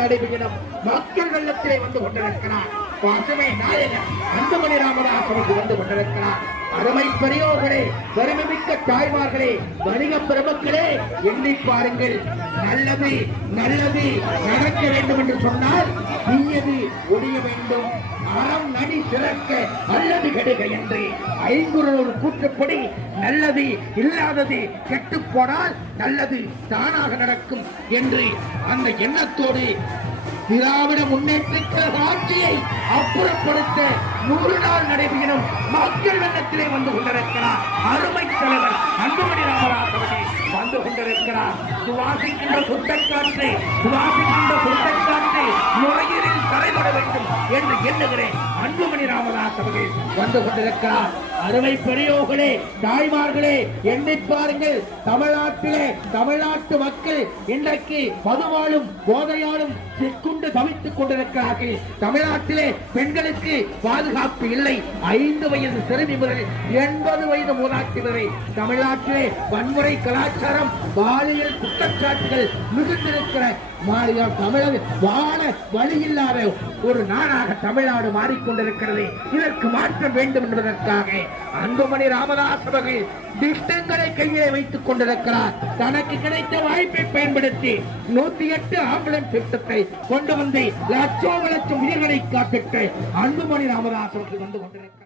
நடைபெறும் மக்கள் வெள்ளத்திலே வந்து கொண்டிருக்கிறார். பசுமை நாயகன் அன்புமணி ராமதாஸ் வந்து கொண்டிருக்கிறார். அருமை பெரியோர்களே, பெருமைமிக்க தாய்மார்களே, வணிக பிரபுக்களே, எண்ணி பாருங்கள். நல்லது நல்லது நடக்க வேண்டும் என்று சொன்னால் தீயது ஒழிய வேண்டும். அறம் நடி சிறக்க அல்லது கெடுக என்று ஐங்குறோர் கூற்றுப்படி நல்லது இல்லாதது கெட்டு போனால் நல்லது தானாக நடக்கும் என்று அந்த எண்ணத்தோடு திராவிட முன்னேற்ற ஆட்சியை அப்புறப்படுத்த 100 நாள் நடைபெறும் மக்கள் வெள்ளத்திலே வந்து கொண்டிருக்கிறார். அருமை தலைவர் அன்புமணி ராமதாஸ் அவர்கள் வந்து கொண்டிருக்கிறார். சுவாசிக்கின்ற சுத்தக்காற்று நுரையீரலில் தலைபட வேண்டும் என்று எண்ணுகிறேன். அன்புமணி ராமதாஸ் அவர்கள் வந்து கொண்டிருக்கிறார். அருமை பெரியோர்களே, தாய்மார்களே, எண்ணி பாருங்கள். தமிழ்நாட்டிலே தமிழ்நாட்டு மக்கள் இன்றைக்கு மதுவாலும் போதையாலும் சிக்குண்டு தவித்துக் கொண்டிருக்கிறார்கள். தமிழ்நாட்டிலே பெண்களுக்கு பாதுகாப்பு இல்லை. 5 வயது சிறுமி முதல் 80 வயது மூதாட்டி வரை தமிழ்நாட்டிலே வன்முறை கலாச்சாரம், பாலியல் குற்றச்சாட்டுகள் மிகுந்திருக்கிற தமிழக வாழ வழியில்லாத ஒரு நாடாக தமிழ்நாடு மாறிக்கொண்டிருக்கிறது. இதற்கு மாற்றம் வேண்டும் என்பதற்காக அன்புமணி ராமதாஸ் அவர்கள் திட்டங்களை கையிலே வைத்துக் கொண்டிருக்கிறார். தனக்கு கிடைத்த வாய்ப்பை பயன்படுத்தி 108 ஆம்புலன்ஸ் திட்டத்தை கொண்டு வந்து லட்சோப லட்சம் உயிர்களை காப்பிட்டு அன்புமணி ராமதாஸ் அவர்கள் வந்து கொண்டிருக்கிறார்.